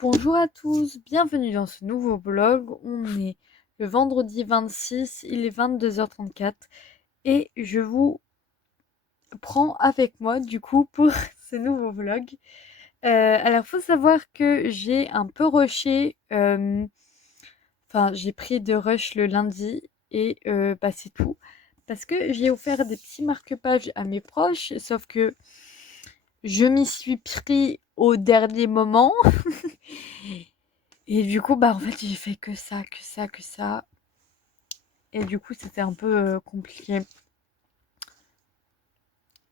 Bonjour à tous, bienvenue dans ce nouveau vlog. On est le vendredi 26, il est 22h34 et je vous prends avec moi du coup pour ce nouveau vlog. Alors faut savoir que j'ai un peu rushé, enfin j'ai pris de rush le lundi et bah c'est tout. Parce que j'ai offert des petits marque-pages à mes proches, sauf que je m'y suis pris au dernier moment. Et du coup, bah en fait, j'ai fait que ça, que ça, que ça. Et du coup, c'était un peu compliqué.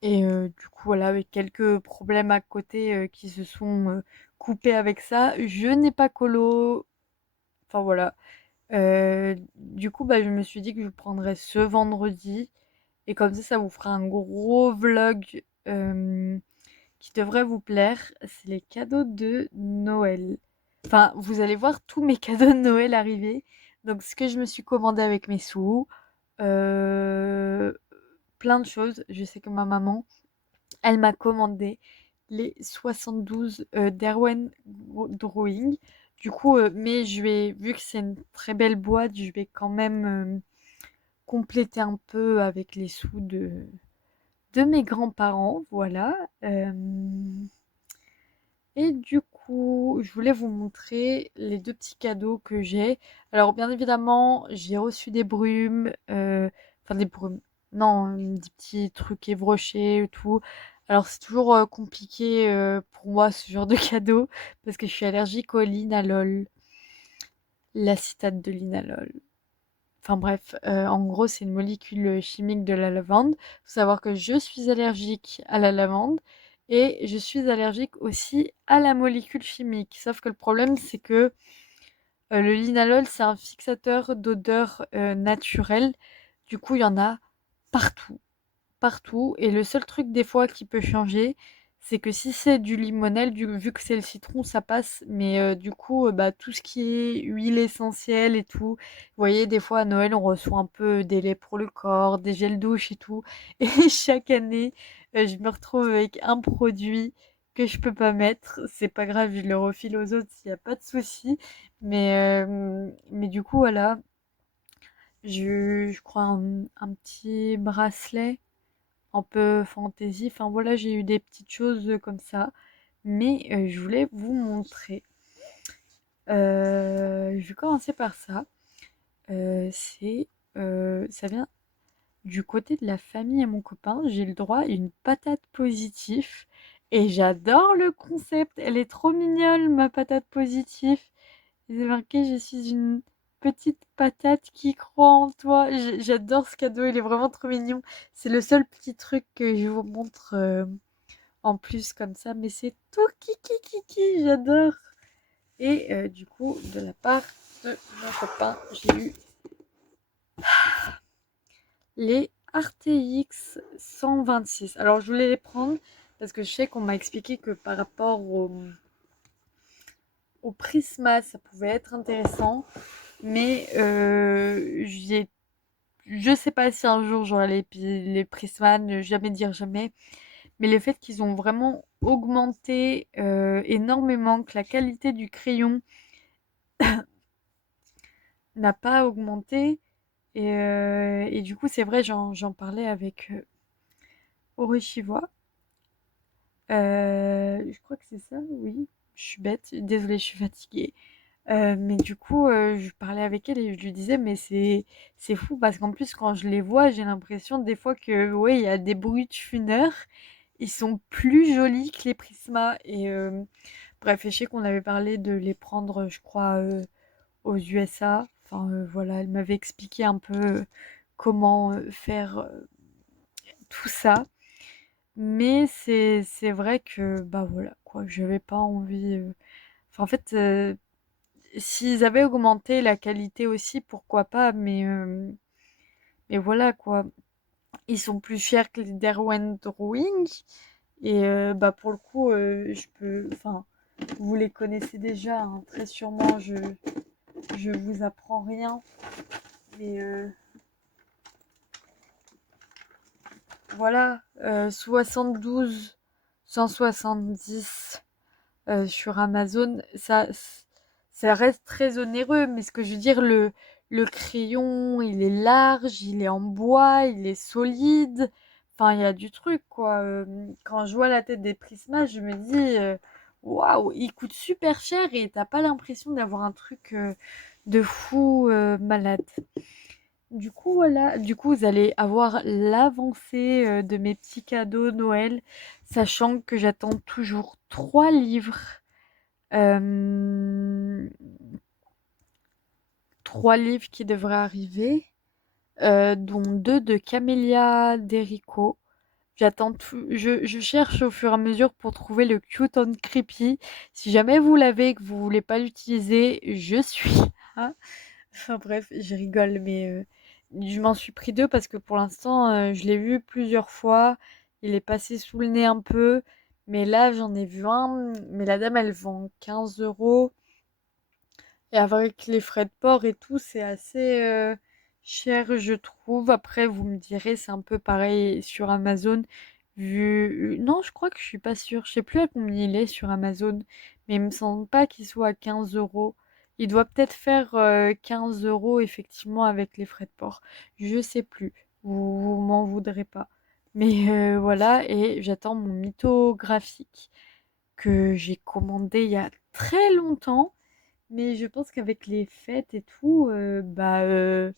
Et du coup, voilà, avec quelques problèmes à côté qui se sont coupés avec ça. Je n'ai pas colo. Enfin voilà. Du coup, bah, je me suis dit que je prendrais ce vendredi. Et comme ça vous fera un gros vlog qui devrait vous plaire. C'est les cadeaux de Noël. Enfin, vous allez voir tous mes cadeaux de Noël arriver. Donc, ce que je me suis commandé avec mes sous. euh, Plein de choses. Je sais que ma maman, elle m'a commandé les 72 d'Erwan Drawing. Du coup, mais vu que c'est une très belle boîte, je vais quand même compléter un peu avec les sous de mes grands-parents. Voilà. Et du coup, je voulais vous montrer les deux petits cadeaux que j'ai. Alors, bien évidemment, j'ai reçu des brumes, enfin des brumes, non, des petits trucs ébrochés et tout. Alors, c'est toujours compliqué pour moi ce genre de cadeau parce que je suis allergique au linalol, l'acétate de linalol. Enfin bref, en gros, c'est une molécule chimique de la lavande. Faut savoir que je suis allergique à la lavande et je suis allergique aussi à la molécule chimique. Sauf que le problème, c'est que le linalol, c'est un fixateur d'odeur naturel. Du coup, il y en a partout, partout. Et le seul truc des fois qui peut changer, c'est que si c'est du limonel, vu que c'est le citron, ça passe. Mais du coup, bah, tout ce qui est huile essentielle et tout, vous voyez, des fois à Noël, on reçoit un peu des laits pour le corps, des gels douche et tout. Et chaque année, je me retrouve avec un produit que je peux pas mettre. C'est pas grave, je le refile aux autres s'il n'y a pas de souci. Mais du coup, voilà, je crois un petit bracelet un peu fantaisie. Enfin voilà, j'ai eu des petites choses comme ça. Mais je voulais vous montrer. Je vais commencer par ça. Ça vient du côté de la famille à mon copain. J'ai le droit à une patate positive. Et j'adore le concept. Elle est trop mignonne, ma patate positive. Il est marqué, je suis une petite patate qui croit en toi. J'adore ce cadeau, il est vraiment trop mignon. C'est le seul petit truc que je vous montre en plus comme ça, mais c'est tout kiki kiki, j'adore. Et du coup, de la part de mon copain, j'ai eu les RTX 126. Alors, je voulais les prendre parce que je sais qu'on m'a expliqué que par rapport au Prisma, ça pouvait être intéressant. Mais je sais pas si un jour j'aurai les Prisma, ne jamais dire jamais. Mais le fait qu'ils ont vraiment augmenté énormément, que la qualité du crayon n'a pas augmenté. Et du coup, c'est vrai, j'en parlais avec Orishiwa. Je crois que c'est ça, oui. Je suis bête, désolée, je suis fatiguée. Mais du coup, je parlais avec elle et je lui disais, mais c'est fou parce qu'en plus, quand je les vois, j'ai l'impression des fois que, ouais, il y a des bruits de funeurs. Ils sont plus jolis que les Prisma. Et bref, et je sais qu'on avait parlé de les prendre, je crois, aux USA. Enfin, voilà, elle m'avait expliqué un peu comment faire tout ça. Mais c'est vrai que, bah voilà, quoi, j'avais pas envie. Enfin, en fait, s'ils avaient augmenté la qualité aussi, pourquoi pas, mais voilà, quoi. Ils sont plus chers que les Derwent Drawing. Et bah pour le coup, je peux. Enfin, vous les connaissez déjà, hein, très sûrement, je vous apprends rien. Mais voilà, 72, 170. sur Amazon, ça reste très onéreux, mais ce que je veux dire, le crayon, il est large, il est en bois, il est solide. Enfin, il y a du truc, quoi. Quand je vois la tête des Prisma, je me dis, waouh, il coûte super cher et t'as pas l'impression d'avoir un truc de fou malade. Du coup, voilà. Du coup, vous allez avoir l'avancée de mes petits cadeaux Noël, sachant que j'attends toujours 3 livres. Euh, 3 livres qui devraient arriver, dont 2 de Camélia Derico. J'attends tout, je cherche au fur et à mesure pour trouver le cute and creepy. Si jamais vous l'avez et que vous voulez pas l'utiliser, je suis là. Enfin bref, je rigole, mais je m'en suis pris 2 parce que pour l'instant, je l'ai vu plusieurs fois. Il est passé sous le nez un peu. Mais là, j'en ai vu un. Mais la dame, elle vend 15 €. Et avec les frais de port et tout, c'est assez cher, je trouve. Après, vous me direz, c'est un peu pareil sur Amazon. Non, je crois que je suis pas sûre. Je sais plus à combien il est sur Amazon. Mais il me semble pas qu'il soit à 15 €. Il doit peut-être faire 15 € effectivement avec les frais de port. Je sais plus. Vous m'en voudrez pas. Mais voilà, et j'attends mon mytho graphique que j'ai commandé il y a très longtemps. Mais je pense qu'avec les fêtes et tout, je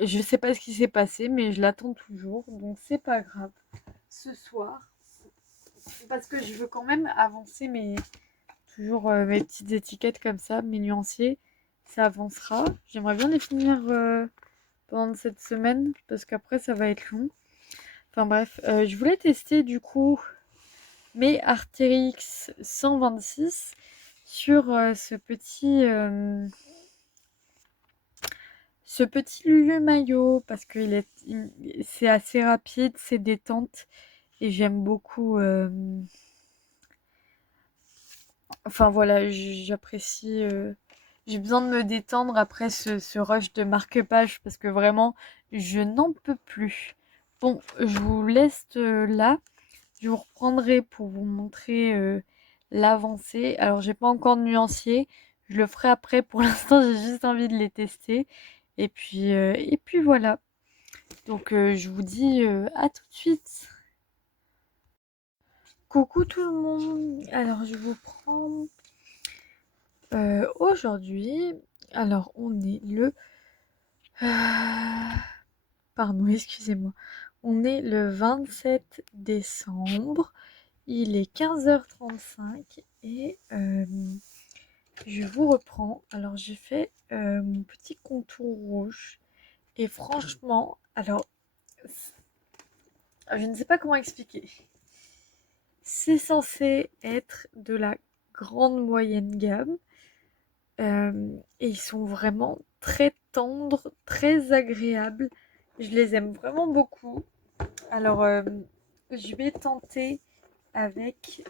sais pas ce qui s'est passé, mais je l'attends toujours, donc c'est pas grave. Ce soir, parce que je veux quand même avancer toujours mes petites étiquettes comme ça, mes nuanciers, ça avancera. J'aimerais bien les finir pendant cette semaine, parce qu'après ça va être long. Enfin bref, je voulais tester du coup mes Artérix 126 sur ce petit Lulu maillot parce que c'est assez rapide, c'est détente et j'aime beaucoup. Enfin voilà, j'apprécie. J'ai besoin de me détendre après ce rush de marque-page parce que vraiment, je n'en peux plus. Bon, je vous laisse là. Je vous reprendrai pour vous montrer l'avancée. Alors, j'ai pas encore de nuancier. Je le ferai après. Pour l'instant, j'ai juste envie de les tester. Et puis voilà. Donc, je vous dis à tout de suite. Coucou tout le monde. Alors, je vous prends aujourd'hui. Alors, on est le... Pardon, excusez-moi. On est le 27 décembre. Il est 15h35 et je vous reprends. Alors j'ai fait mon petit contour rouge et franchement, alors je ne sais pas comment expliquer. C'est censé être de la grande moyenne gamme et ils sont vraiment très tendres, très agréables. Je les aime vraiment beaucoup. Alors je vais tenter avec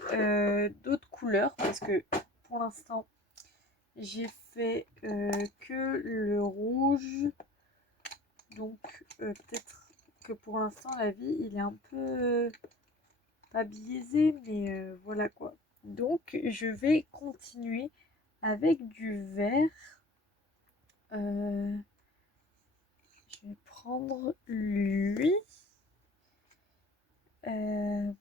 d'autres couleurs parce que pour l'instant j'ai fait que le rouge, donc peut-être que pour l'instant la vie il est un peu pas biaisé, mais voilà quoi. Donc je vais continuer avec du vert. Euh, je vais prendre lui. Euh,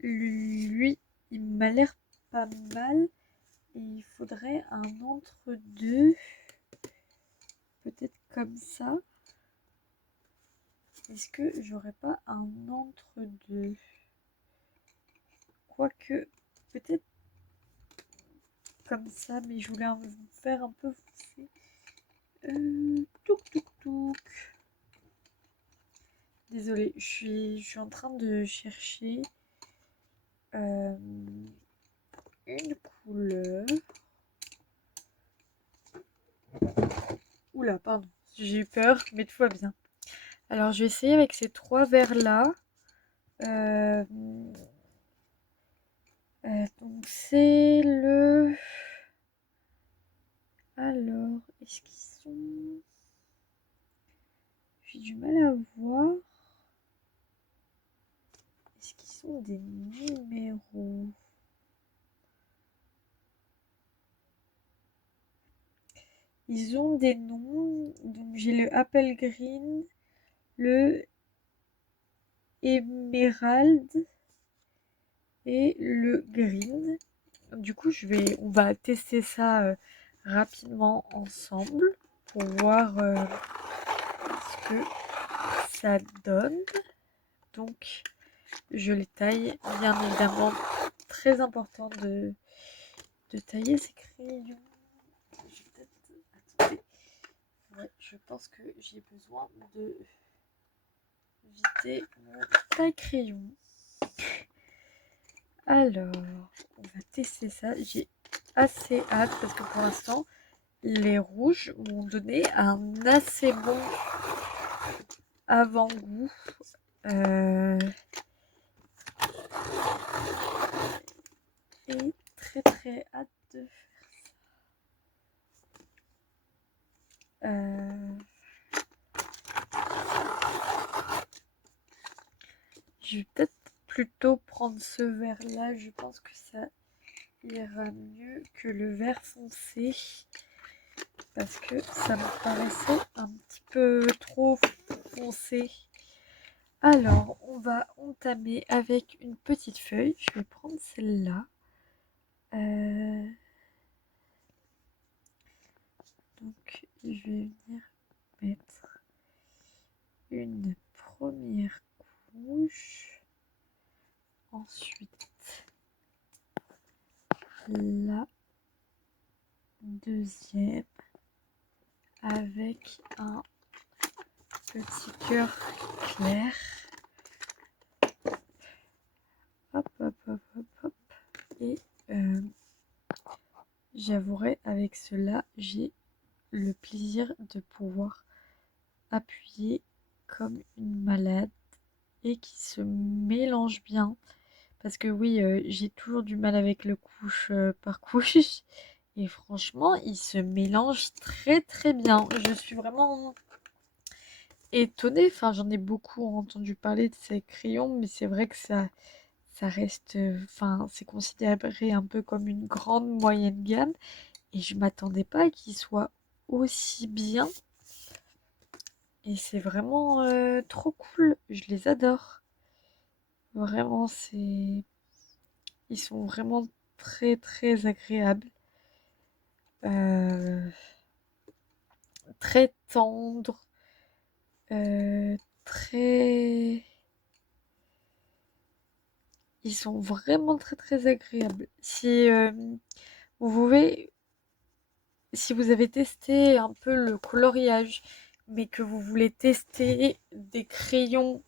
lui, il m'a l'air pas mal. Et il faudrait un entre-deux. Peut-être comme ça. Est-ce que j'aurais pas un entre-deux? Quoique, peut-être comme ça, mais je voulais faire un peu foncé. Touk touk touk. Désolée, je suis en train de chercher une couleur. Oula, pardon, j'ai eu peur, mais tout va bien. Alors, je vais essayer avec ces 3 verres-là. Euh, donc, c'est le... Alors, est-ce qu'ils sont... J'ai du mal à voir. Est-ce qu'ils sont des numéros. Ils ont des noms. Donc j'ai le Apple Green, le Emerald et le Green. Du coup, on va tester ça rapidement ensemble pour voir ce que ça donne. Donc, je les taille. Bien évidemment, très important de tailler ces crayons. Attendez. Ouais, je pense que j'ai besoin de vider mon taille-crayon. Alors, on va tester ça. J'ai assez hâte parce que pour l'instant, les rouges m'ont donné un assez bon avant-goût. Et très très hâte de faire ça. Je vais peut-être plutôt prendre ce vert là. Je pense que ça ira mieux que le vert foncé. Parce que ça me paraissait un petit peu trop foncé. Alors, on va entamer avec une petite feuille. Je vais prendre celle-là. Donc, je vais venir mettre une première couche. Ensuite, la deuxième avec un petit cœur clair. Hop, hop, hop, hop, hop. Et j'avouerai, avec cela, j'ai le plaisir de pouvoir appuyer comme une malade et qui se mélange bien. Parce que oui, j'ai toujours du mal avec le couche par couche. Et franchement, il se mélange très très bien. Je suis vraiment étonnée. Enfin, j'en ai beaucoup entendu parler de ces crayons, mais c'est vrai que ça reste. Enfin, c'est considéré un peu comme une grande moyenne gamme. Et je m'attendais pas à qu'il soit aussi bien. Et c'est vraiment trop cool. Je les adore. Vraiment, ils sont vraiment très très agréables. Euh, Très tendres. Très. Ils sont vraiment très très agréables. Vous pouvez, si vous avez testé un peu le coloriage, mais que vous voulez tester des crayons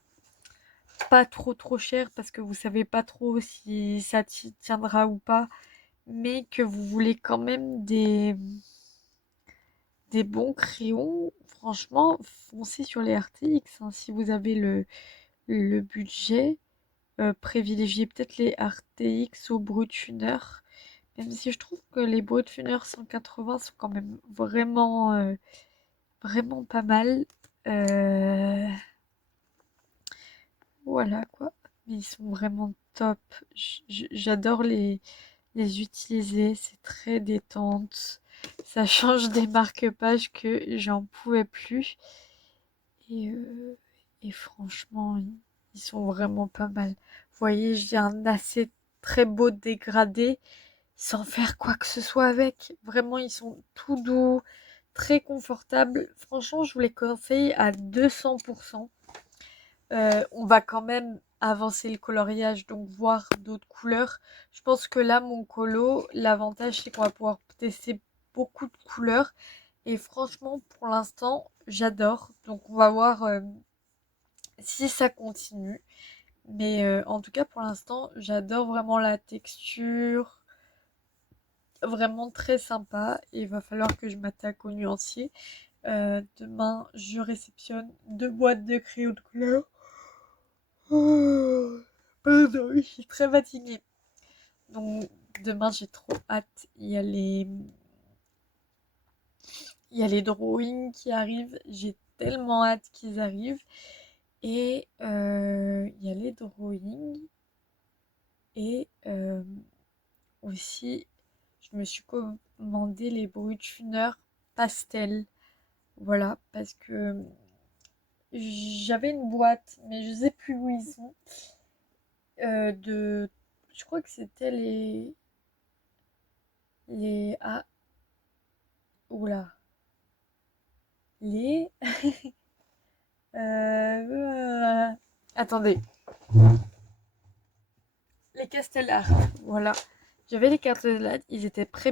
pas trop trop chers parce que vous savez pas trop si ça tiendra ou pas, mais que vous voulez quand même des bons crayons, franchement, foncez sur les RTX, hein, si vous avez le budget. Privilégiez peut-être les RTX au Bruttuner, même si je trouve que les Bruttuner 180 sont quand même vraiment, vraiment pas mal. Euh, voilà quoi. Mais ils sont vraiment top. J'adore les utiliser. C'est très détente. Ça change des marque-pages que j'en pouvais plus. Et, euh, et franchement, ils sont vraiment pas mal. Vous voyez, j'ai un assez très beau dégradé sans faire quoi que ce soit avec. Vraiment, ils sont tout doux, très confortables. Franchement, je vous les conseille à 200%. On va quand même avancer le coloriage, donc voir d'autres couleurs. Je pense que là, mon colo, l'avantage, c'est qu'on va pouvoir tester beaucoup de couleurs. Et franchement, pour l'instant, j'adore. Donc, on va voir si ça continue. Mais en tout cas, pour l'instant, j'adore vraiment la texture. Vraiment très sympa. Et il va falloir que je m'attaque au nuancier. Demain, je réceptionne 2 boîtes de crayons de couleur. Oh, pardon, je suis très fatiguée. Donc, demain, j'ai trop hâte. Il y a les drawings qui arrivent. J'ai tellement hâte qu'ils arrivent. Et il y a les drawings. Et aussi, je me suis commandé les Brutfunner pastel. Voilà, parce que j'avais une boîte, mais je sais plus où ils sont. De, je crois que c'était ah, oula, les, attendez, les Castellar. Voilà, j'avais les Castellar, ils étaient très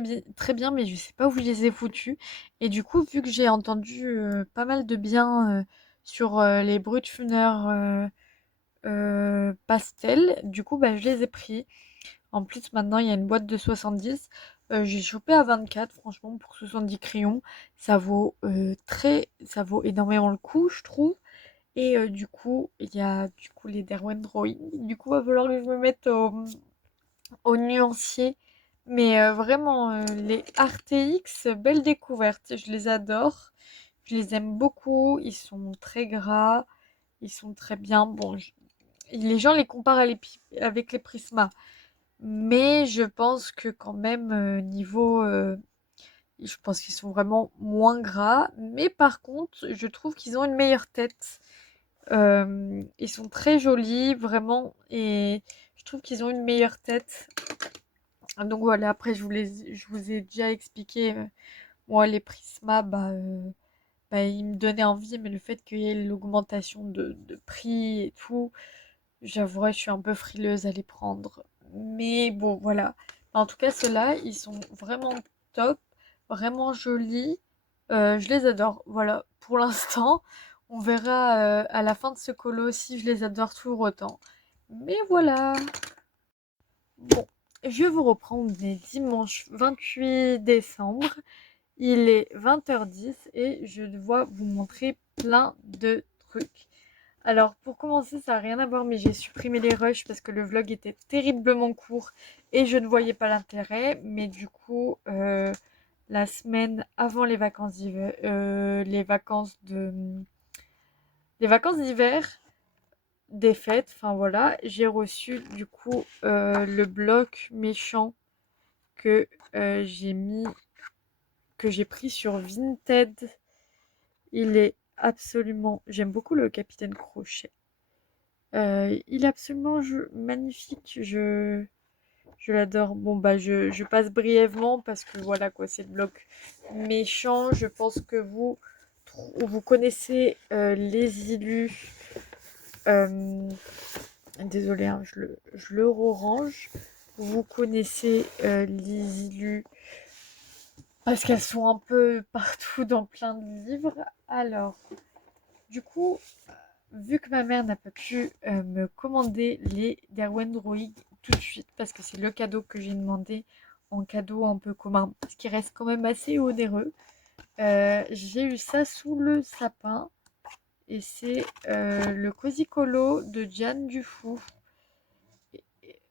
bien, mais je sais pas où je les ai foutus. Et du coup, vu que j'ai entendu pas mal de bien sur les Brutfunner pastel, du coup, bah, je les ai pris. En plus, maintenant, il y a une boîte de 70. J'ai chopé à 24, franchement, pour 70 crayons. Ça vaut énormément le coup, je trouve. Et du coup, il y a du coup les Derwent Drawing. Du coup, il va falloir que je me mette au nuancier. Mais vraiment, les RTX, belle découverte. Je les adore. Je les aime beaucoup. Ils sont très gras. Ils sont très bien. Bon, les gens les comparent avec les Prisma. Mais je pense que quand même, je pense qu'ils sont vraiment moins gras. Mais par contre, je trouve qu'ils ont une meilleure tête. Ils sont très jolis, vraiment. Et je trouve qu'ils ont une meilleure tête. Donc voilà, après, je vous ai déjà expliqué. Moi, les Prisma, bah, ils me donnaient envie. Mais le fait qu'il y ait l'augmentation de prix et tout, j'avouerai, je suis un peu frileuse à les prendre. Mais bon, voilà. En tout cas, ceux-là, ils sont vraiment top, vraiment jolis. Je les adore. Voilà, pour l'instant. On verra à la fin de ce colo si je les adore toujours autant. Mais voilà. Bon, je vous reprends. On est dimanche 28 décembre. Il est 20h10 et je dois vous montrer plein de trucs. Alors, pour commencer, ça n'a rien à voir, mais j'ai supprimé les rushs parce que le vlog était terriblement court et je ne voyais pas l'intérêt. Mais du coup, la semaine avant les vacances d'hiver, des fêtes, enfin voilà, j'ai reçu du coup le bloc méchant que j'ai mis, que j'ai pris sur Vinted. Il est absolument, j'aime beaucoup le Capitaine Crochet. Il est absolument magnifique, je l'adore. Bon bah je passe brièvement parce que voilà quoi, c'est le bloc méchant. Je pense que vous connaissez les illus. Désolée, hein, je le range. Vous connaissez les illus parce qu'elles sont un peu partout dans plein de livres. Alors, du coup, vu que ma mère n'a pas pu me commander les Derwent Droid tout de suite, parce que c'est le cadeau que j'ai demandé en cadeau un peu commun, ce qui reste quand même assez onéreux, j'ai eu ça sous le sapin. Et c'est le Cozy Colo de Diane Dufou.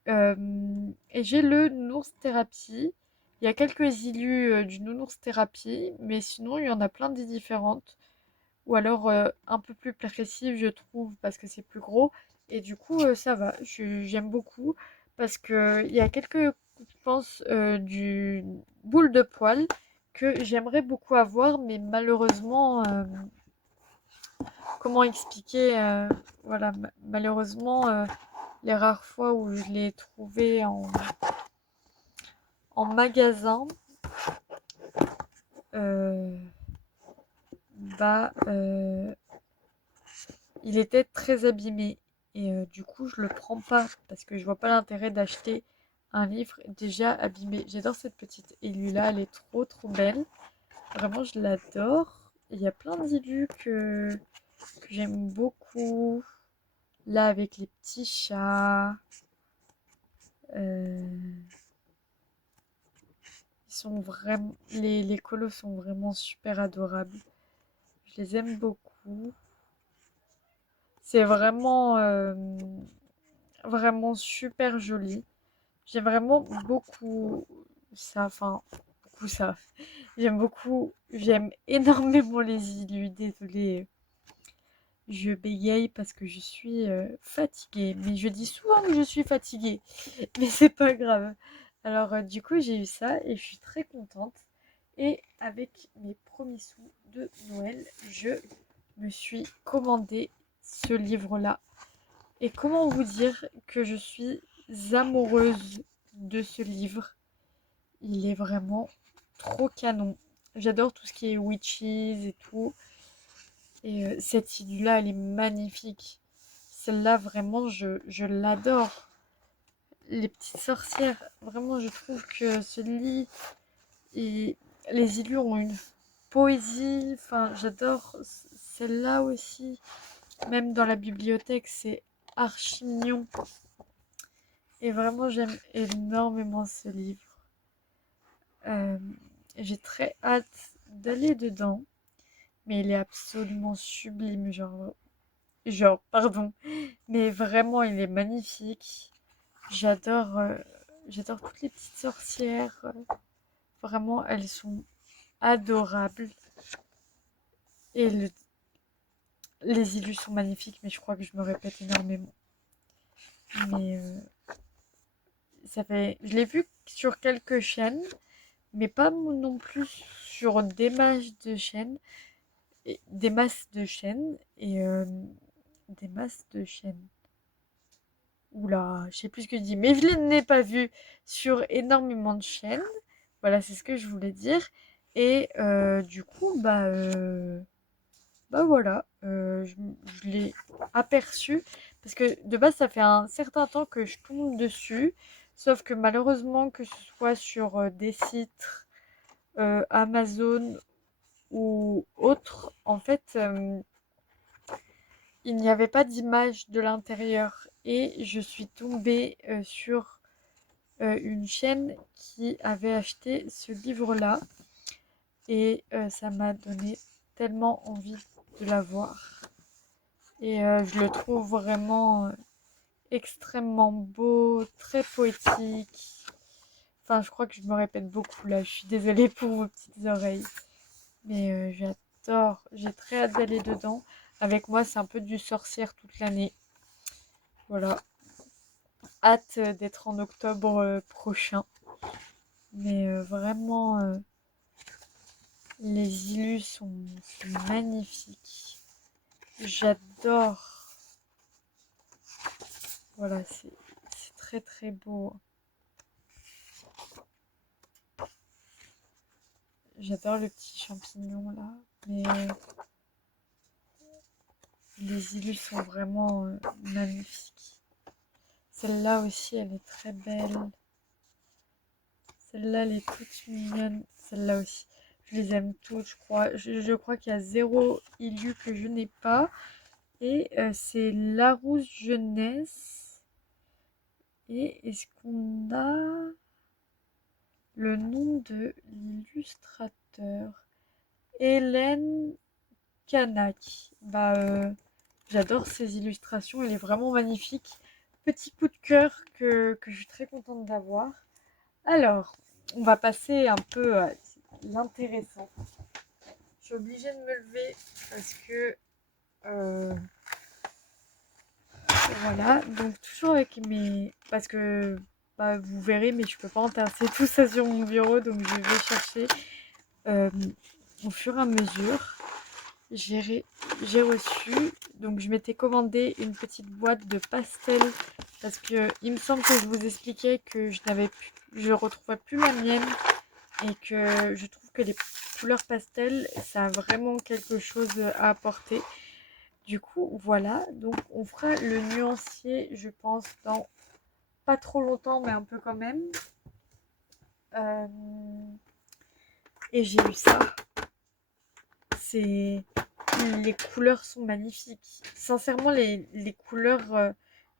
Euh, et j'ai le Nounours Thérapie. Il y a quelques illus du Nounours Thérapie, mais sinon il y en a plein des différentes. Ou alors un peu plus précis, je trouve, parce que c'est plus gros. Et du coup, ça va. J'aime beaucoup. Parce que il y a quelques, je pense, du boule de poil que j'aimerais beaucoup avoir, mais malheureusement, comment expliquer voilà, malheureusement, les rares fois où je l'ai trouvé en magasin, euh, bah, il était très abîmé. Et du coup, je le prends pas parce que je vois pas l'intérêt d'acheter un livre déjà abîmé. J'adore cette petite élue là, elle est trop belle. Vraiment, je l'adore. Il y a plein d'illus que j'aime beaucoup. Là, avec les petits chats. Euh, les colos sont vraiment super adorables. Je les aime beaucoup. C'est vraiment super joli. J'aime vraiment beaucoup ça, enfin, beaucoup ça. J'aime énormément les illus, désolée. Je bégaye parce que je suis fatiguée. Mais je dis souvent que je suis fatiguée. Mais c'est pas grave. Alors, du coup, j'ai eu ça et je suis très contente. Et avec mes premiers sous de Noël, je me suis commandé ce livre-là. Et comment vous dire que je suis amoureuse de ce livre? Il est vraiment trop canon. J'adore tout ce qui est witches et tout. Et cette île-là, elle est magnifique. Celle-là, vraiment, je l'adore. Les petites sorcières, vraiment, je trouve que ce lit et les îlus ont une poésie. Enfin, j'adore celle-là aussi. Même dans la bibliothèque, c'est archi mignon. Et vraiment, j'aime énormément ce livre. Euh, j'ai très hâte d'aller dedans. Mais il est absolument sublime, pardon. Mais vraiment, il est magnifique. J'adore, j'adore toutes les petites sorcières. Vraiment, elles sont adorables. Et les illus sont magnifiques, mais je crois que je me répète énormément. Mais je l'ai vu sur quelques chaînes, mais pas non plus sur des masses de chaînes. Et, des masses de chaînes. Et des masses de chaînes. Oula, je sais plus ce que je dis, mais je ne l'ai pas vu sur énormément de chaînes. Voilà, c'est ce que je voulais dire. Et du coup, bah voilà, je l'ai aperçu parce que de base, ça fait un certain temps que je tombe dessus. Sauf que malheureusement, que ce soit sur des sites Amazon ou autres, en fait, il n'y avait pas d'image de l'intérieur. Et je suis tombée sur une chaîne qui avait acheté ce livre-là et ça m'a donné tellement envie de l'avoir. Et je le trouve vraiment extrêmement beau, très poétique. Enfin, je crois que je me répète beaucoup là, je suis désolée pour vos petites oreilles. Mais j'adore, j'ai très hâte d'aller dedans. Avec moi, c'est un peu du sorcière toute l'année. Voilà, hâte d'être en octobre prochain. Mais vraiment, les illus sont magnifiques. J'adore. Voilà, c'est très très beau. J'adore le petit champignon là. Mais les illus sont vraiment magnifiques. Celle-là aussi, elle est très belle. Celle-là, elle est toute mignonne. Celle-là aussi. Je les aime toutes, je crois. Je crois qu'il y a 0 illu que je n'ai pas. Et c'est Larousse Jeunesse. Et est-ce qu'on a le nom de l'illustrateur? Hélène Canac. J'adore ces illustrations, elle est vraiment magnifique. Petit coup de cœur que je suis très contente d'avoir. Alors, on va passer un peu à l'intéressant. Je suis obligée de me lever parce que voilà, donc toujours avec mes... Parce que vous verrez, mais je peux pas entasser tout ça sur mon bureau, donc je vais chercher au fur et à mesure. J'ai reçu, donc je m'étais commandé une petite boîte de pastels parce que il me semble que je vous expliquais que je retrouvais plus la mienne et que je trouve que les couleurs pastel, ça a vraiment quelque chose à apporter. Du coup, voilà, donc on fera le nuancier, je pense, dans pas trop longtemps, mais un peu quand même. Euh, Et j'ai eu ça. C'est... Les couleurs sont magnifiques. Sincèrement, les couleurs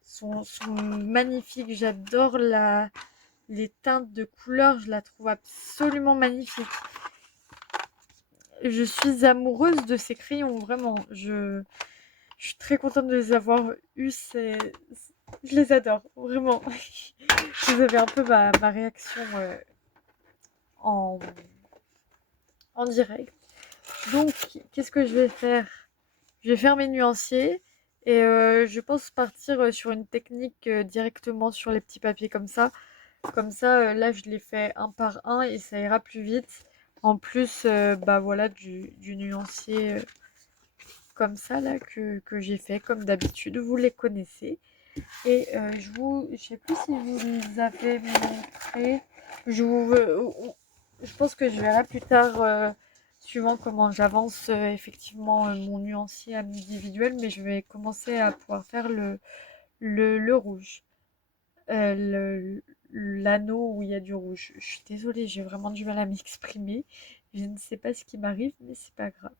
sont magnifiques. J'adore les teintes de couleurs. Je la trouve absolument magnifique. Je suis amoureuse de ces crayons, vraiment. Je suis très contente de les avoir eus. Je les adore, vraiment. Vous avez un peu ma réaction en direct. Donc, qu'est-ce que je vais faire? Je vais faire mes nuanciers et je pense partir sur une technique directement sur les petits papiers comme ça. Comme ça, là, je les fais un par un et ça ira plus vite. En plus, bah voilà, du nuancier comme ça, là, que j'ai fait, comme d'habitude. Vous les connaissez. Et je sais plus si je vous les avais montré. Je pense que je verrai plus tard, suivant comment j'avance, effectivement, mon nuancier individuel, mais je vais commencer à pouvoir faire le rouge. L'anneau où il y a du rouge. Je suis désolée, j'ai vraiment du mal à m'exprimer. Je ne sais pas ce qui m'arrive, mais c'est pas grave.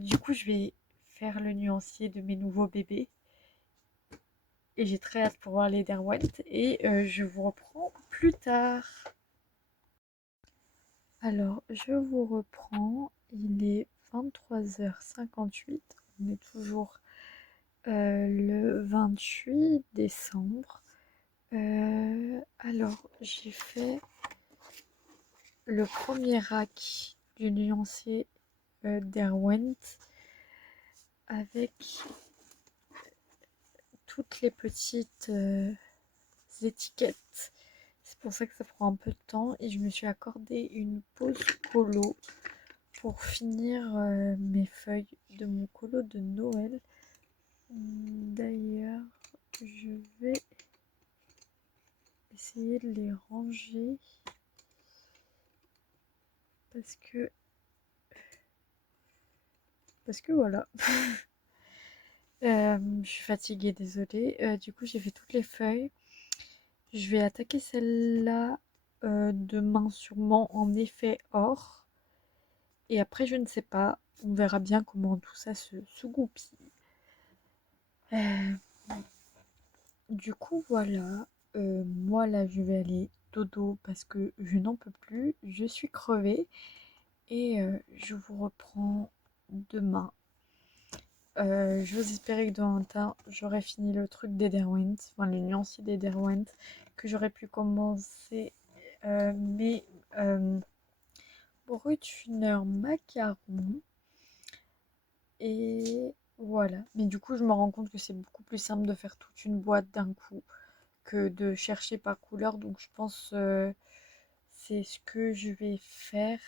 Du coup, je vais faire le nuancier de mes nouveaux bébés. Et j'ai très hâte pour voir les Derwent. Et je vous reprends plus tard. Alors, je vous reprends. Il est 23h58. On est toujours le 28 décembre. Alors, j'ai fait le premier rack du nuancier Derwent avec toutes les petites étiquettes. C'est pour ça que ça prend un peu de temps et je me suis accordé une pause colo pour finir mes feuilles de mon colo de Noël. D'ailleurs, je vais essayer de les ranger parce que voilà. Je suis fatiguée, désolée. Du coup, j'ai fait toutes les feuilles. Je vais attaquer celle-là demain sûrement en effet or. Et après, je ne sais pas. On verra bien comment tout ça se goupille. Du coup, voilà. Moi, là, je vais aller dodo parce que je n'en peux plus. Je suis crevée. Et je vous reprends demain. J'ose espérer que dans un temps, j'aurai fini le truc des Derwent, enfin les nuanciers des Derwent, que j'aurais pu commencer mes brutuneurs macarons. Et voilà. Mais du coup, je me rends compte que c'est beaucoup plus simple de faire toute une boîte d'un coup que de chercher par couleur. Donc je pense c'est ce que je vais faire.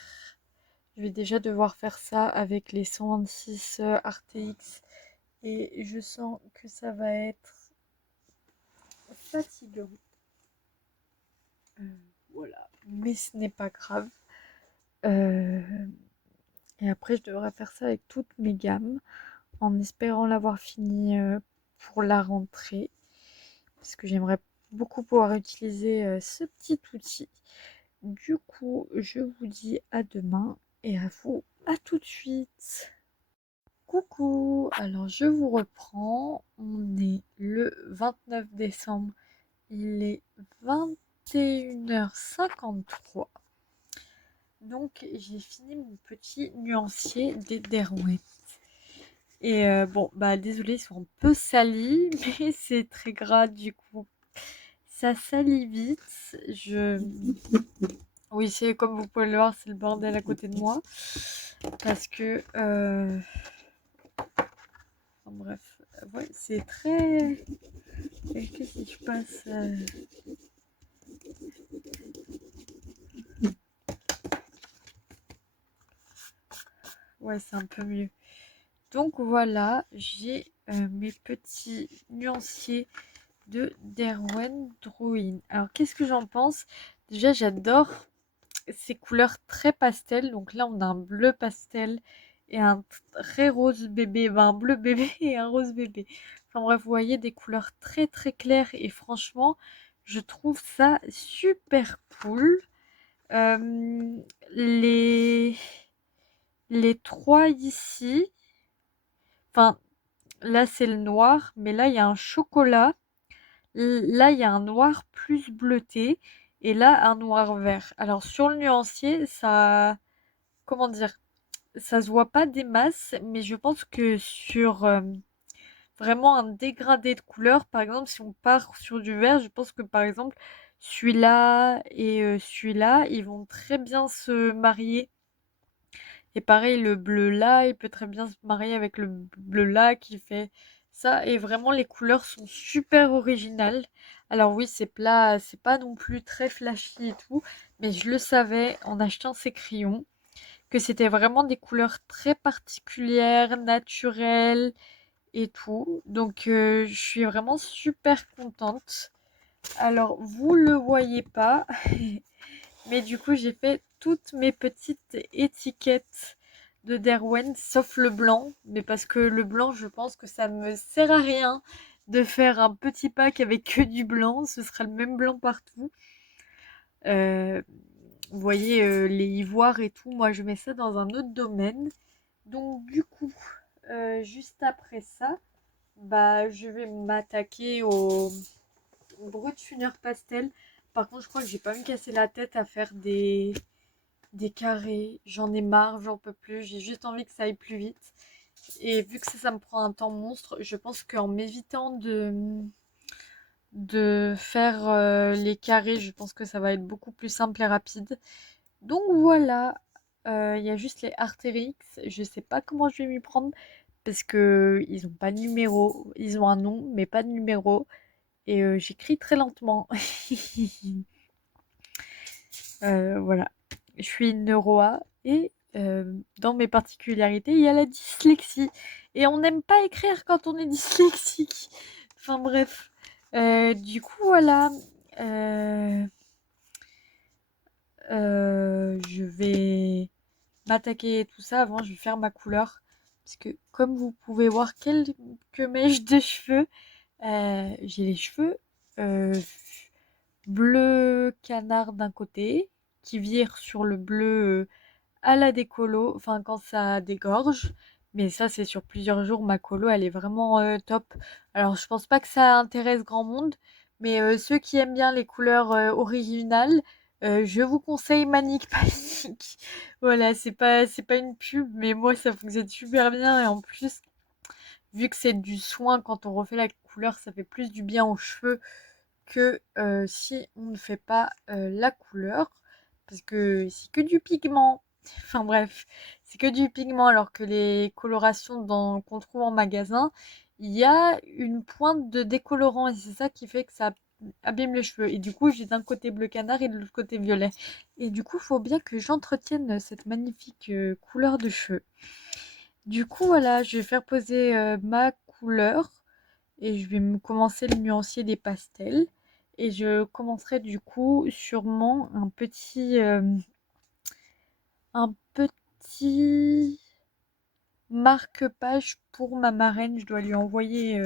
Je vais déjà devoir faire ça avec les 126 RTX et je sens que ça va être fatigant. Voilà, mais ce n'est pas grave. Euh, et après, je devrais faire ça avec toutes mes gammes en espérant l'avoir fini pour la rentrée parce que j'aimerais beaucoup pouvoir utiliser ce petit outil. Du coup, je vous dis à demain et à vous à tout de suite. Coucou, alors je vous reprends. On est le 29 décembre. Il est 21h53. Donc j'ai fini mon petit nuancier des Derwent. Et bon, bah désolé, ils sont un peu salis, mais c'est très gras du coup. Ça salit vite. Oui, c'est comme vous pouvez le voir, c'est le bordel à côté de moi. Parce que enfin, bref, ouais, c'est très. Qu'est-ce qui se passe Ouais, c'est un peu mieux. Donc voilà, j'ai mes petits nuanciers de Derwent Drouin. Alors, qu'est-ce que j'en pense? Déjà, j'adore ces couleurs très pastel. Donc là, on a un bleu pastel et un très rose bébé. Ben, un bleu bébé et un rose bébé. Enfin bref, vous voyez des couleurs très très claires et franchement, je trouve ça super cool. Euh, les, les trois ici, enfin là c'est le noir, mais là il y a un chocolat. Là, il y a un noir plus bleuté et là, un noir vert. Alors, sur le nuancier, ça, comment dire, ça se voit pas des masses, mais je pense que sur vraiment un dégradé de couleur, par exemple, si on part sur du vert, je pense que par exemple, celui-là et celui-là, ils vont très bien se marier. Et pareil, le bleu là, il peut très bien se marier avec le bleu là qui fait ça. Et vraiment, les couleurs sont super originales. Alors oui, c'est plat, c'est pas non plus très flashy et tout, mais je le savais en achetant ces crayons que c'était vraiment des couleurs très particulières, naturelles et tout. Donc je suis vraiment super contente. Alors vous le voyez pas, mais du coup j'ai fait toutes mes petites étiquettes de Derwent sauf le blanc, mais parce que le blanc je pense que ça me sert à rien de faire un petit pack avec que du blanc, ce sera le même blanc partout. Euh, vous voyez les ivoires et tout, moi je mets ça dans un autre domaine. Donc du coup, juste après ça, bah je vais m'attaquer au brut funeur pastel. Par contre, je crois que j'ai pas me casser la tête à faire des carrés. J'en ai marre, j'en peux plus. J'ai juste envie que ça aille plus vite. Et vu que ça me prend un temps monstre, je pense qu'en m'évitant de faire les carrés, je pense que ça va être beaucoup plus simple et rapide. Donc voilà, il y a juste les Artérix. Je sais pas comment je vais m'y prendre parce que ils ont pas de numéro. Ils ont un nom, mais pas de numéro. Et j'écris très lentement. Voilà. Je suis une neuroa et dans mes particularités, il y a la dyslexie. Et on n'aime pas écrire quand on est dyslexique. Enfin bref. Du coup, voilà. Euh, je vais m'attaquer tout ça. Avant, je vais faire ma couleur. Parce que comme vous pouvez voir quelques mèches de cheveux, j'ai les cheveux euh, bleu canard d'un côté, qui vire sur le bleu à la décolo, enfin quand ça dégorge. Mais ça, c'est sur plusieurs jours. Ma colo, elle est vraiment top. Alors, je pense pas que ça intéresse grand monde, mais ceux qui aiment bien les couleurs originales, je vous conseille Manic Panic. Voilà, c'est pas une pub, mais moi, ça fonctionne super bien. Et en plus, vu que c'est du soin, quand on refait la couleur, ça fait plus du bien aux cheveux que si on ne fait pas la couleur, parce que c'est que du pigment. Enfin bref, c'est que du pigment alors que les colorations qu'on trouve en magasin, il y a une pointe de décolorant et c'est ça qui fait que ça abîme les cheveux. Et du coup, j'ai d'un côté bleu canard et de l'autre côté violet. Et du coup, il faut bien que j'entretienne cette magnifique couleur de cheveux. Du coup, voilà, je vais faire poser ma couleur et je vais me commencer le nuancier des pastels. Et je commencerai du coup sûrement un petit marque-page pour ma marraine. Je dois lui envoyer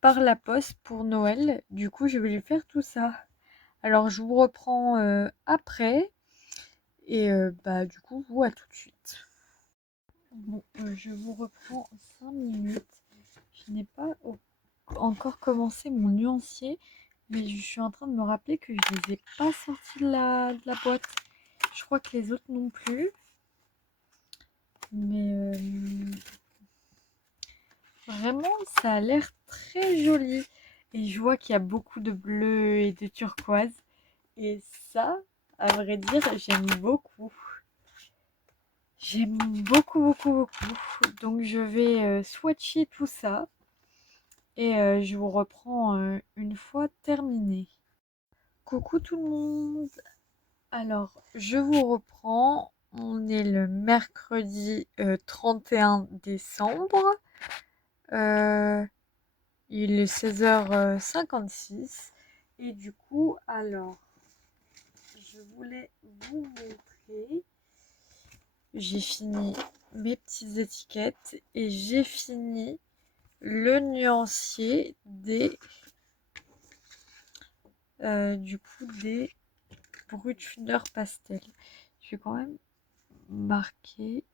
par la poste pour Noël. Du coup, je vais lui faire tout ça. Alors, je vous reprends après. Et bah, du coup, vous à tout de suite. Bon, je vous reprends 5 minutes. Je n'ai pas encore commencé mon nuancier, mais je suis en train de me rappeler que je les ai pas sortis de la boîte. Je crois que les autres non plus. Mais vraiment, ça a l'air très joli. Et je vois qu'il y a beaucoup de bleu et de turquoise. Et ça, à vrai dire, j'aime beaucoup. J'aime beaucoup, beaucoup, beaucoup. Donc je vais swatcher tout ça. Et je vous reprends une fois terminé. Coucou tout le monde. Alors, je vous reprends. On est le mercredi 31 décembre. Euh, il est 16h56. Et du coup, alors, je voulais vous montrer. J'ai fini mes petites étiquettes et j'ai fini le nuancier des brut funeur pastel. Je vais quand même marquer.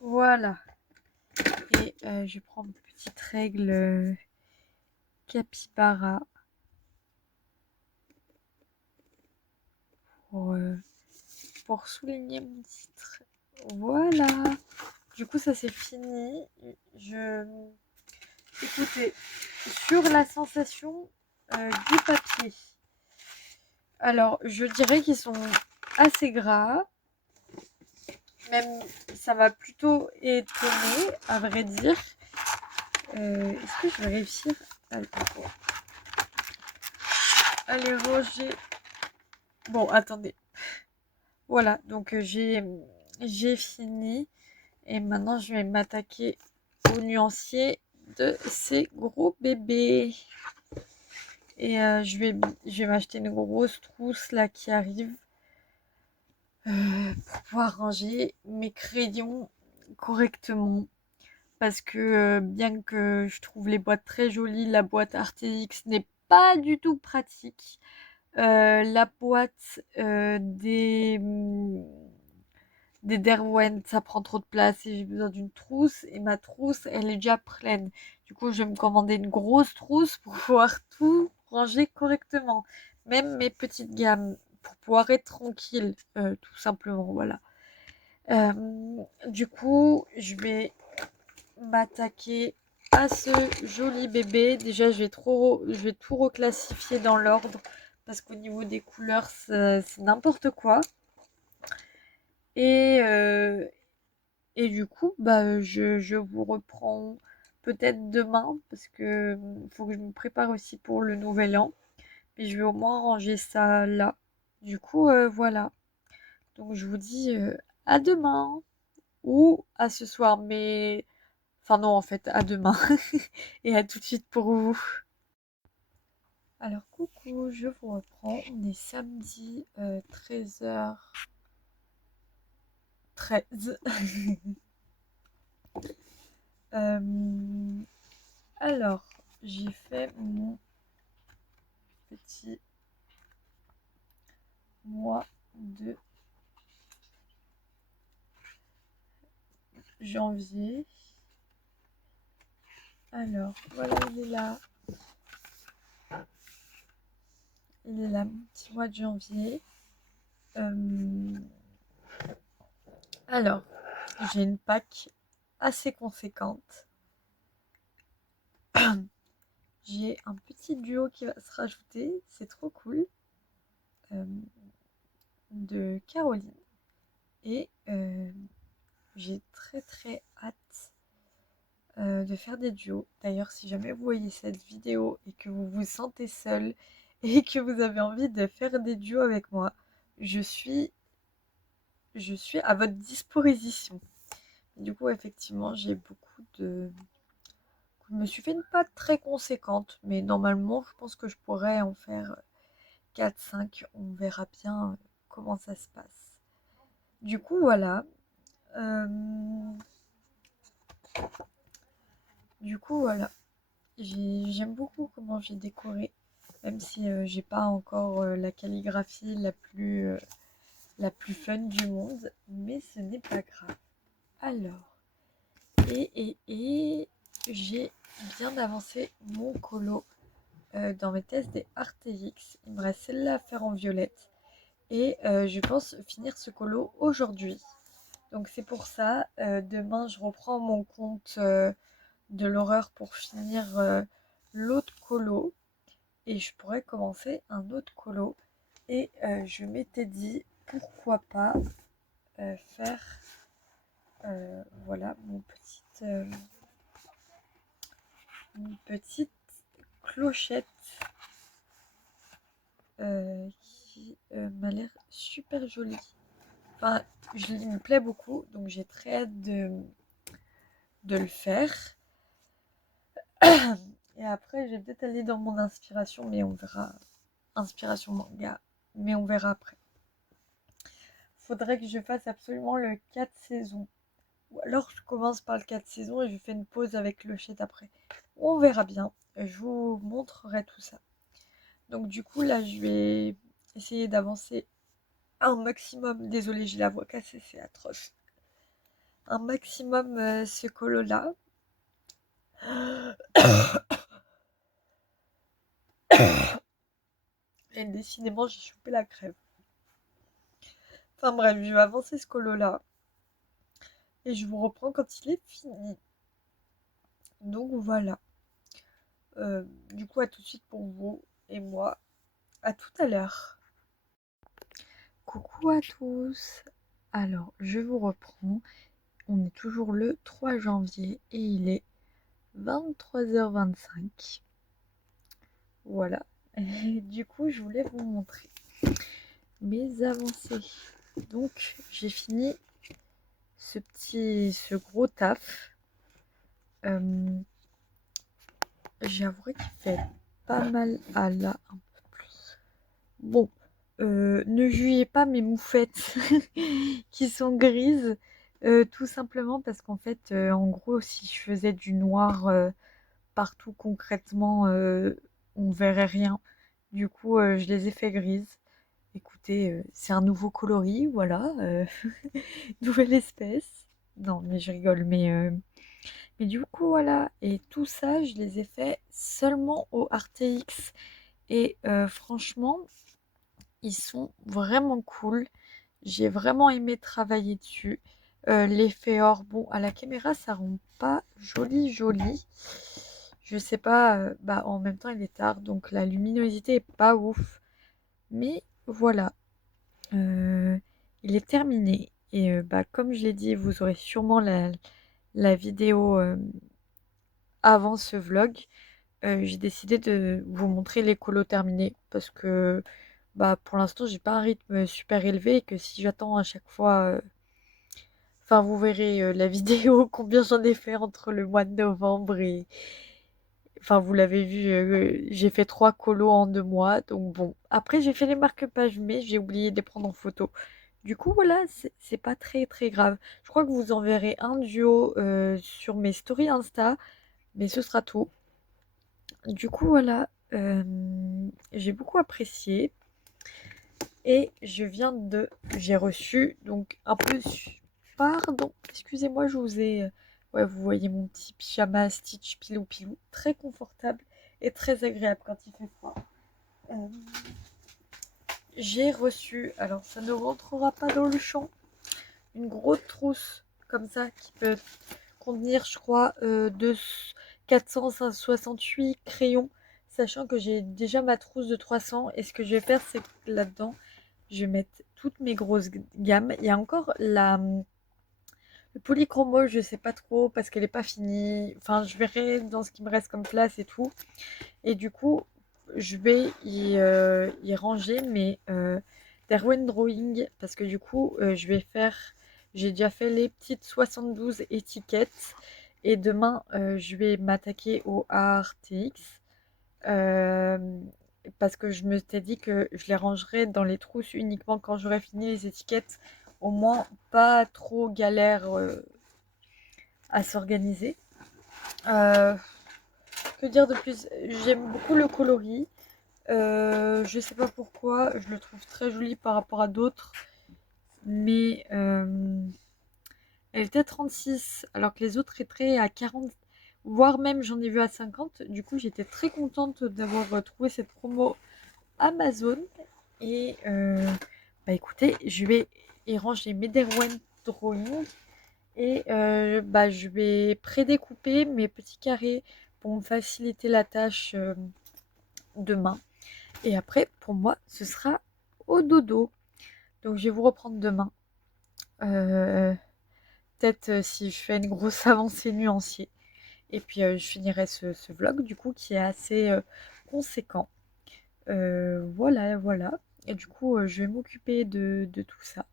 Voilà. Et je prends une petite règle capybara pour pour souligner mon titre. Voilà. Du coup, ça c'est fini. Écoutez, sur la sensation du papier. Alors, je dirais qu'ils sont assez gras. Même, ça m'a plutôt étonnée, à vrai dire. Est-ce que je vais réussir à aller ranger? Bon, attendez. Voilà, donc j'ai fini. Et maintenant, je vais m'attaquer au nuancier de ces gros bébés. Et je vais m'acheter une grosse trousse là qui arrive pour pouvoir ranger mes crayons correctement. Parce que bien que je trouve les boîtes très jolies, la boîte RTX n'est pas du tout pratique. La boîte des Derwent, ça prend trop de place et j'ai besoin d'une trousse. Et ma trousse, elle est déjà pleine. Du coup, je vais me commander une grosse trousse pour pouvoir tout ranger correctement. Même mes petites gammes, pour pouvoir être tranquille, tout simplement, voilà. Du coup, je vais m'attaquer à ce joli bébé. Déjà, je vais tout reclassifier dans l'ordre parce qu'au niveau des couleurs, c'est n'importe quoi. Et, euh, et du coup, bah, je vous reprends peut-être demain parce que faut que je me prépare aussi pour le nouvel an. Mais je vais au moins ranger ça là. Du coup, voilà. Donc, je vous dis à demain ou à ce soir. Mais enfin non, en fait, à demain. Et à tout de suite pour vous. Alors coucou, je vous reprends. On est samedi 13h13. Alors, j'ai fait mon petit mois de janvier. Alors, voilà, il est là. Il est là, mon petit mois de janvier. Alors, j'ai une pack assez conséquente. J'ai un petit duo qui va se rajouter. C'est trop cool. De Caroline. Et j'ai très très hâte de faire des duos. D'ailleurs, si jamais vous voyez cette vidéo et que vous vous sentez seul et que vous avez envie de faire des duos avec moi, je suis à votre disposition. Du coup, effectivement, j'ai beaucoup de... Je me suis fait une pâte très conséquente, mais normalement, je pense que je pourrais en faire 4-5. On verra bien comment ça se passe. Du coup, voilà. Euh, Du coup, voilà. J'aime beaucoup comment j'ai décoré, même si j'ai pas encore la calligraphie la plus fun du monde, mais ce n'est pas grave. Alors, et j'ai bien avancé mon colo dans mes tests des RTX. Il me reste celle-là à faire en violette. Et je pense finir ce colo aujourd'hui. Donc c'est pour ça, demain je reprends mon compte de l'horreur pour finir l'autre colo et je pourrais commencer un autre colo et je m'étais dit pourquoi pas faire voilà une petite clochette qui m'a l'air super jolie. Enfin, il me plaît beaucoup, donc j'ai très hâte de le faire. Et après, je vais peut-être aller dans mon inspiration, mais on verra. Inspiration manga, mais on verra après. Faudrait que je fasse absolument le 4 saisons. Ou alors je commence par le 4 saisons et je fais une pause avec le chat après. On verra bien. Je vous montrerai tout ça. Donc du coup, là, je vais essayer d'avancer un maximum. Désolée, j'ai la voix cassée, c'est atroce. Un maximum ce colo-là. Et décidément, j'ai chopé la crève. Enfin bref, je vais avancer ce colo-là et je vous reprends quand il est fini. Donc voilà. Du coup, à tout de suite pour vous et moi. À tout à l'heure. Coucou à tous. Alors, je vous reprends. On est toujours le 3 janvier et il est 23h25. Voilà. Et du coup, je voulais vous montrer mes avancées. Donc, j'ai fini ce gros taf. J'avouerai qu'il fait pas mal à la un peu plus. Bon, ne jugez pas mes moufettes qui sont grises, tout simplement parce qu'en fait, en gros, si je faisais du noir partout concrètement, on verrait rien. Du coup, je les ai fait grises. Écoutez, c'est un nouveau coloris, voilà, nouvelle espèce. Non, mais je rigole, mais du coup, voilà. Et tout ça, je les ai fait seulement au RTX. Et franchement, ils sont vraiment cool. J'ai vraiment aimé travailler dessus. L'effet or, bon, à la caméra, ça rend pas joli, joli. Je sais pas, bah en même temps, il est tard, donc la luminosité est pas ouf. Mais voilà, euh, il est terminé. Et bah, comme je l'ai dit, vous aurez sûrement la vidéo avant ce vlog. J'ai décidé de vous montrer les colos terminés parce que bah, pour l'instant, j'ai pas un rythme super élevé et que si j'attends à chaque fois, enfin, vous verrez la vidéo combien j'en ai fait entre le mois de novembre et, enfin, vous l'avez vu, j'ai fait 3 colos en 2 mois. Donc bon, après j'ai fait les marque-pages, mais j'ai oublié de les prendre en photo. Du coup, voilà, c'est pas très très grave. Je crois que vous en verrez un duo sur mes stories Insta, mais ce sera tout. Du coup, voilà, j'ai beaucoup apprécié. Et j'ai reçu donc un peu, pardon, excusez-moi, je vous ai, ouais, vous voyez mon petit pyjama Stitch pilou pilou, très confortable et très agréable quand il fait froid. Euh, j'ai reçu, alors ça ne rentrera pas dans le champ, une grosse trousse comme ça qui peut contenir, je crois, 468 crayons, sachant que j'ai déjà ma trousse de 300. Et ce que je vais faire, c'est que là-dedans, je vais mettre toutes mes grosses gammes. Il y a encore le polychromo, je sais pas trop parce qu'elle est pas finie. Enfin, je verrai dans ce qui me reste comme place et tout. Et du coup, je vais y ranger mes Derwent Drawing parce que du coup, je vais faire. J'ai déjà fait les petites 72 étiquettes et demain, je vais m'attaquer au ARTX. euh, Parce que je me suis dit que je les rangerais dans les trousses uniquement quand j'aurai fini les étiquettes, au moins pas trop galère à s'organiser. Euh, que dire de plus? J'aime beaucoup le coloris. Je sais pas pourquoi, je le trouve très joli par rapport à d'autres, mais elle était à 36 alors que les autres étaient à 40, voire même j'en ai vu à 50. Du coup, j'étais très contente d'avoir trouvé cette promo Amazon. Et bah écoutez, je vais y ranger mes Derwent Drawing et bah, je vais prédécouper mes petits carrés pour me faciliter la tâche demain. Et après, pour moi, ce sera au dodo. Donc je vais vous reprendre demain. Euh, Peut-être si je fais une grosse avancée nuancier. Et puis je finirai ce vlog du coup qui est assez conséquent. Voilà, voilà. Et du coup, je vais m'occuper de tout ça.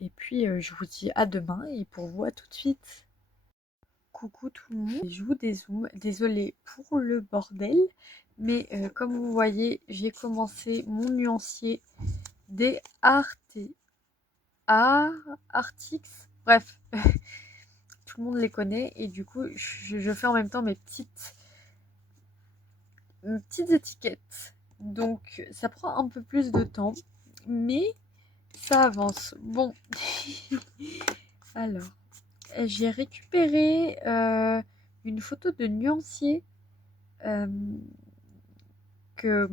Et puis, je vous dis à demain et pour vous, à tout de suite. Coucou tout le monde, je vous dézoome. Désolée pour le bordel, mais comme vous voyez, j'ai commencé mon nuancier des Artix. Bref, tout le monde les connaît et du coup, je fais en même temps mes petites étiquettes. Donc, ça prend un peu plus de temps, mais ça avance. Bon, alors, j'ai récupéré une photo de nuancier euh, que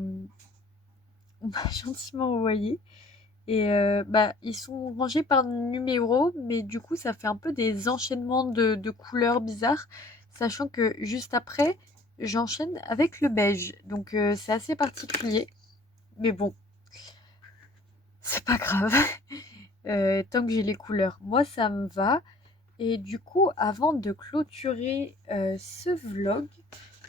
on m'a gentiment envoyée. Et bah, ils sont rangés par numéro, mais du coup, ça fait un peu des enchaînements de couleurs bizarres, sachant que juste après, j'enchaîne avec le beige. Donc c'est assez particulier, mais bon, c'est pas grave. Tant que j'ai les couleurs, moi ça me va. Et du coup, avant de clôturer ce vlog,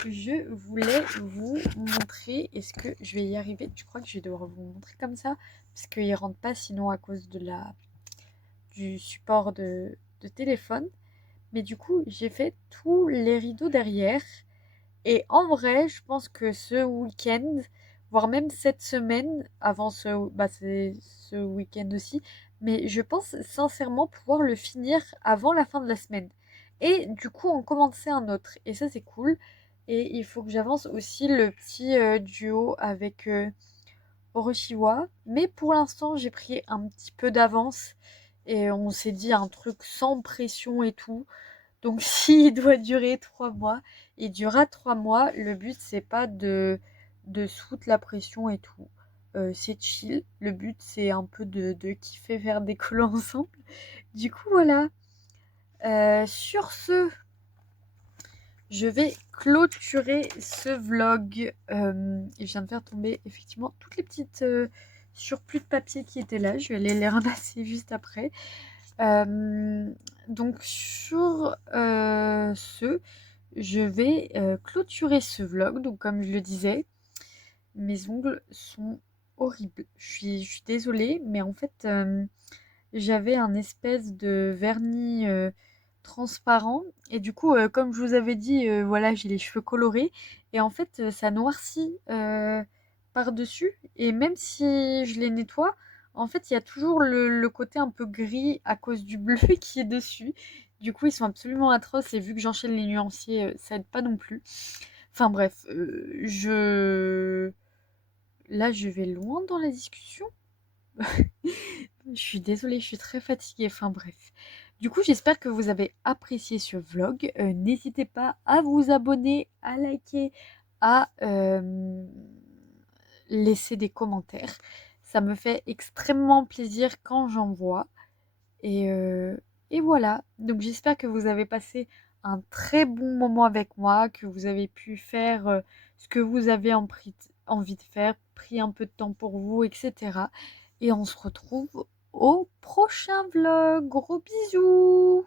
je voulais vous montrer, est-ce que je vais y arriver? Je crois que je vais devoir vous montrer comme ça, parce qu'il ne rentre pas sinon à cause du support de téléphone. Mais du coup, j'ai fait tous les rideaux derrière. Et en vrai, je pense que ce week-end, voire même cette semaine, avant bah c'est ce week-end aussi, mais je pense sincèrement pouvoir le finir avant la fin de la semaine. Et du coup, on commençait un autre. Et ça, c'est cool. Et il faut que j'avance aussi le petit duo avec Orochiwa. Mais pour l'instant, j'ai pris un petit peu d'avance. Et on s'est dit un truc sans pression et tout. Donc s'il doit durer 3 mois, il durera 3 mois. Le but, c'est pas de se foutre la pression et tout. C'est chill. Le but, c'est un peu de kiffer faire des collants ensemble. Du coup, voilà. Sur ce, je vais clôturer ce vlog. Et je viens de faire tomber effectivement toutes les petites surplus de papier qui étaient là. Je vais aller les ramasser juste après. Donc sur ce, je vais clôturer ce vlog. Donc comme je le disais, mes ongles sont horribles. Je suis désolée, mais en fait, j'avais un espèce de vernis transparent. Et du coup, comme je vous avais dit, voilà, j'ai les cheveux colorés. Et en fait, ça noircit par-dessus. Et même si je les nettoie, en fait, il y a toujours le côté un peu gris à cause du bleu qui est dessus. Du coup, ils sont absolument atroces. Et vu que j'enchaîne les nuanciers, ça aide pas non plus. Enfin bref, là, je vais loin dans la discussion. Je suis désolée, je suis très fatiguée. Enfin bref. Du coup, j'espère que vous avez apprécié ce vlog. N'hésitez pas à vous abonner, à liker, à laisser des commentaires. Ça me fait extrêmement plaisir quand j'en vois. Et, euh, et voilà. Donc j'espère que vous avez passé un très bon moment avec moi, que vous avez pu faire ce que vous avez envie de faire, pris un peu de temps pour vous, etc. Et on se retrouve au prochain vlog. Gros bisous!